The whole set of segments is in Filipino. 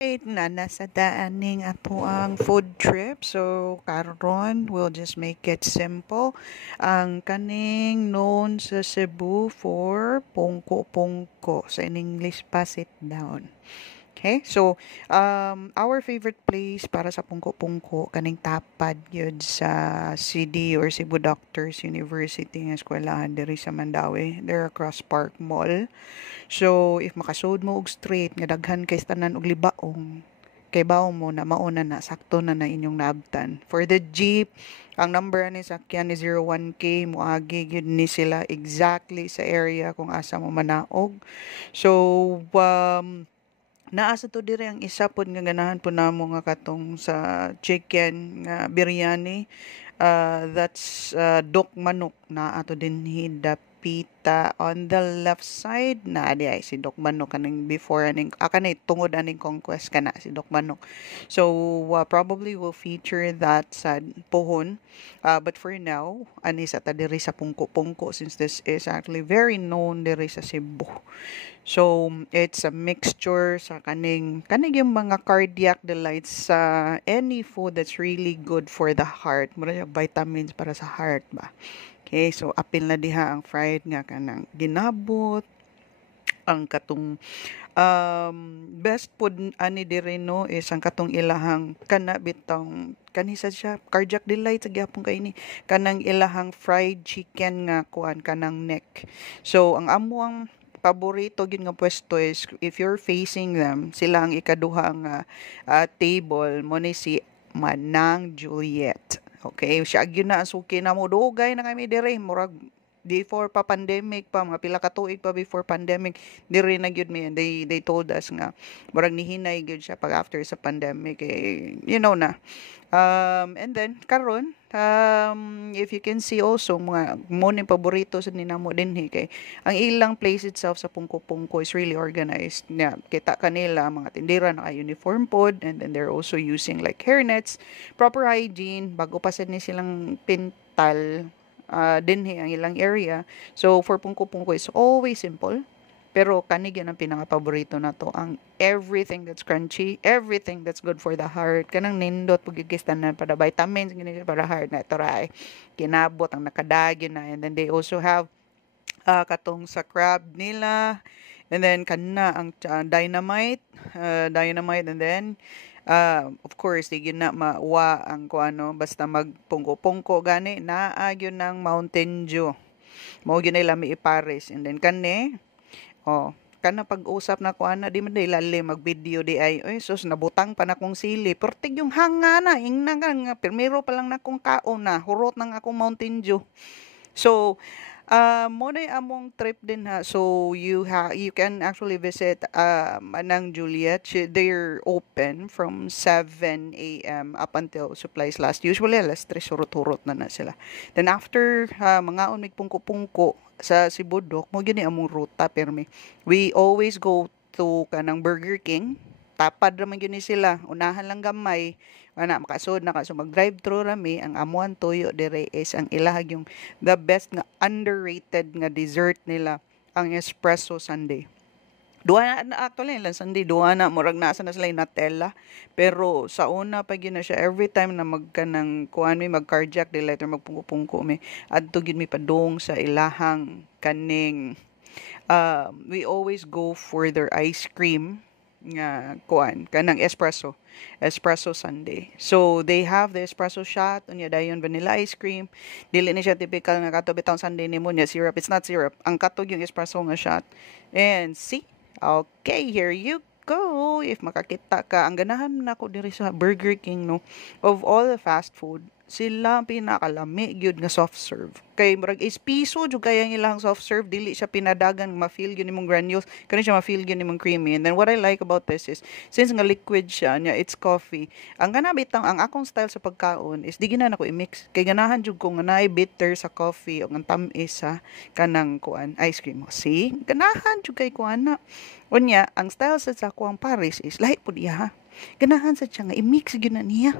Right na nasa daaning ato ang food trip. So karon we'll just make it simple. Ang kaning known sa Cebu for pungko-pungko. So in English pa sit down. Okay, so our favorite place para sa pungko-pungko kaning tapad yun sa CD or Cebu Doctors University nga eskwelahan diri sa Mandawi. They're across Park Mall. So if makasud mo og straight nga daghan kay tanan og libaong kay bawo mo na mauna na sakto na inyong naabtan. For the jeep, ang number ni sakyan ni 01K moagi gyud ni sila exactly sa area kung asa mo manaog. So naa sa to dire ang isa pod nga ganahan po namo nga katong sa chicken nga biryani. That's dok manok na ato din hidapita on the left side na di ay si dok manok kaning before aning kanay tungod aning conquest kana si dok manok. So probably will feature that sa pohon. But for now ani sa ta diri sa pungko-pungko since this is actually very known diri sa Cebu. So, it's a mixture sa kaning yung mga cardiac delights sa any food that's really good for the heart. Mura yung vitamins para sa heart ba. Okay, so apil na diha ang fried nga kanang ginabot, ang katong best food ani diri no is ang katong ilahang kana bitang kanisa siya cardiac delight sa gyapon kay ni kanang ilahang fried chicken nga kuan kanang neck. So, ang amuang paborito gyud nga pwesto is if you're facing them sila ang ikaduha nga table mo ni si Manang Juliet. Okay, siya gyud na ang suki na mo dugay na kami dire murag before pa pandemic pa mga pila ka tuig pa before pandemic diri na gyud mi they told us nga murag nihinay gyud siya pag after sa pandemic you know na. And then karon if you can see also mga mo ni paborito sa ninamo dinhi kay ang ilang place itself sa pungko-pungko is really organized na kita kanila mga tindera naka uniform pod and then they're also using like hairnets, proper hygiene bago pa sad ni silang pintal dinhi ang ilang area. So for pungko-pungko is always simple. Pero kanig yan ang pinaka-paborito na to. Ang everything that's crunchy, everything that's good for the heart. Kanang nindot, pagkikistan na para vitamins, ganyan para heart na ito ray. Kinabot, ang nakadagi na. And then they also have katong sa crab nila. And then kanina ang dynamite. Dynamite and then of course, di na mawa ang kuano basta magpungko-pungko gani naagyo ng Mountain Dew. Mao gyud nila mi ipares and then kani kana pag-usap na ko ana di man lalim mag-video di ay oy sus nabutang pa na kong sili pertig yung hanga na ingna nga primero pa lang na kong kaon na hurot nang akong Mountain Dew. So mo na among trip din ha. So you can actually visit Manang Juliet. They're open from 7 a.m. up until supplies last. Usually alas 3 surot-hurot na sila. Then after mga mig pungko-pungko sa Sibudok, mo gini among ruta permi. We always go to kanang Burger King. Tapad raman yun sila. Unahan lang gamay. Makasod na kaso mag-drive-thru rami. Ang amuan toyo dire is ang ilahag yung the best nga underrated nga dessert nila. Ang espresso sundae. Duha na actually lang sundae. Duha na. Murag nasa na sila yung Nutella. Pero sa una pa yun na siya. Every time na magkanang kuhan mi mag-cardiac delight or magpungko-pungko mi. Adto yun mi padung sa ilahang kaning we always go for their ice cream nga kuan kanang espresso sundae. So they have the espresso shot unya dayon vanilla ice cream. Dili ni siya typical nga kato bitang sundae nimo nya syrup. It's not syrup, ang katog yung espresso nga shot. And see, okay, here you go. If makakita ka, ang ganahan nako diri sa Burger King no, of all the fast food sila pinakalami gyud nga soft serve. Kay murag is piso jud kaya ang ilang soft serve dili siya pinadagan ma-feel gyud nimong granules, kani siya ma-feel gyud nimong creamy. And then what I like about this is since nga liquid siya nya it's coffee. Ang ganabitang ang akong style sa pagkaon is di gina nako i-mix kay ganahan jud ko nga naay bitter sa coffee o ang tamis sa kanang kuan ice cream. See? Ganahan jud kay kuan na. Unya, ang style sa ako ang Paris is lahi pud iya. Ganahan sa siya nga i-mix gyud na niya.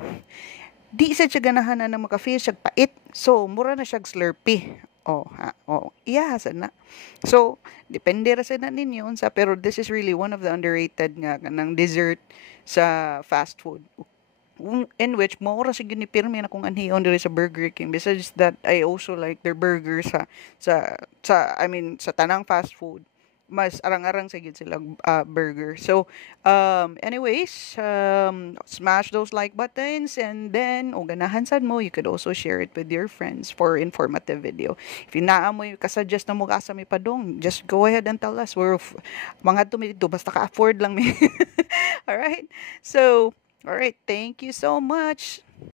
Di sa siya ganahan na maka-feel siya pait. So, mura na siya Slurpee. Oh, ha, oh, iya sad na. So, depende ra sad na ninyo unsa, pero this is really one of the underrated nga kanang dessert sa fast food. In which mo ra sige ni pirmi na kung anhiyon diri sa Burger King. Besides that, I also like their burger I mean sa tanang fast food. Mas arang-arang sa gid sila burger. So, anyways, smash those like buttons, and then o ganahan sad mo, you could also share it with your friends for informative video. If inaa mo ka-suggest na mo asa mi padong, just go ahead and tell us. Mga dito basta ka afford lang mi. All right. So, all right, thank you so much.